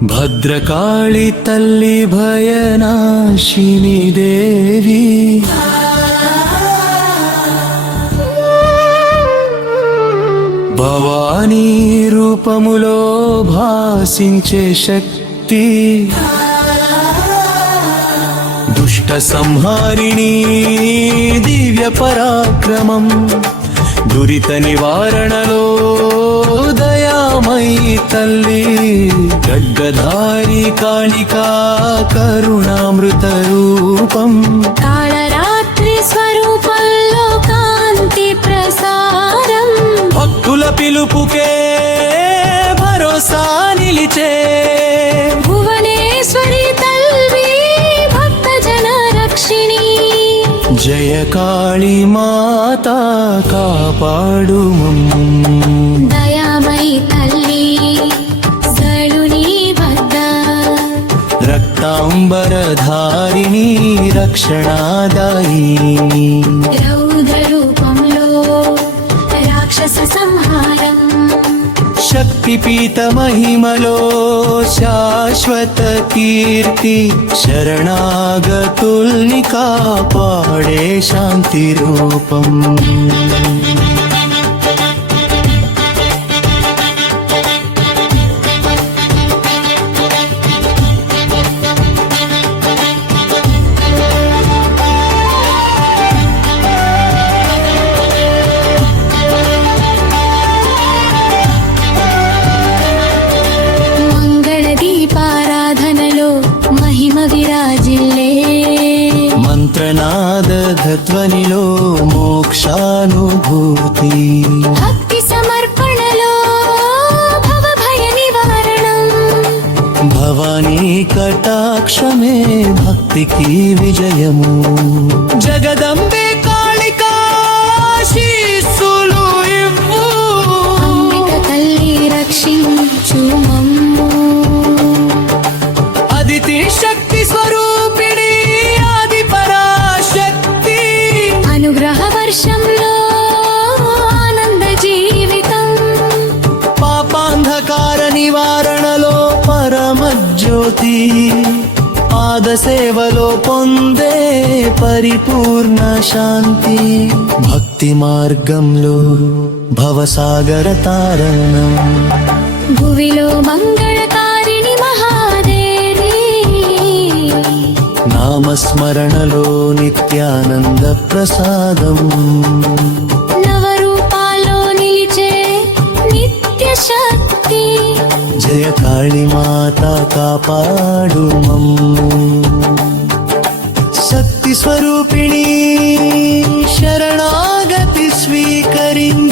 భద్రకాళి తల్లి భయనాశిని దేవి భవానీ రూపములో భాసించే శక్తి దుష్ట సంహారిణి దివ్య పరాక్రమం దురిత నివారణలో దయామయి తల్లి ఖడ్గధారి కాళికా కరుణామృత రూపం కాళరాత్రి స్వరూపంలో కాంతి ప్రసారం భక్తుల పిలుపుకే భరోసా నిలిచే భువనేశ్వరి తల్లి భక్త జన రక్షిణి జయ కాళీ మాతా కాపాడు దయామయి తల్లి సలుని భక్త రక్తాంబరధారిణి రక్షణాదాయిని రౌద్ర రూపంలో రాక్షస సంహారం శక్తిపీత మహిమలో శాశ్వత కీర్తి శరణాగతుల్ని కాపాడే శాంతి రూపం విరాజిల్లే మంత్రనాద ధ్వనిలో మోక్షానుభూతి భక్తి సమర్పణలో భవ భయ నివారణం భవానీ కటాక్షమే భక్తికి విజయము జగదంబే కాళికా ఆశీస్సులు ఇవ్వు అంబిక తల్లి రక్షించు మమ్ము అదితి శక్తి స్వరూపిణి ఆది పరాశక్తి అనుగ్రహ వర్షంలో ఆనంద జీవితం పాపాంధకార నివారణలో పరమజ్యోతి పాద సేవలో పొందే పరిపూర్ణ శాంతి భక్తి మార్గంలో భవసాగర తారణం భువిలో మంగళకారిణి మహాదేవి నామస్మరణలో నిత్యానంద ప్రసాదం నవరూపాల్లో నిలిచే నిత్య శక్తి జయ కాళీ మాతా కాపాడు మమ్ము శక్తి స్వరూపిణి శరణాగతి స్వీకరించి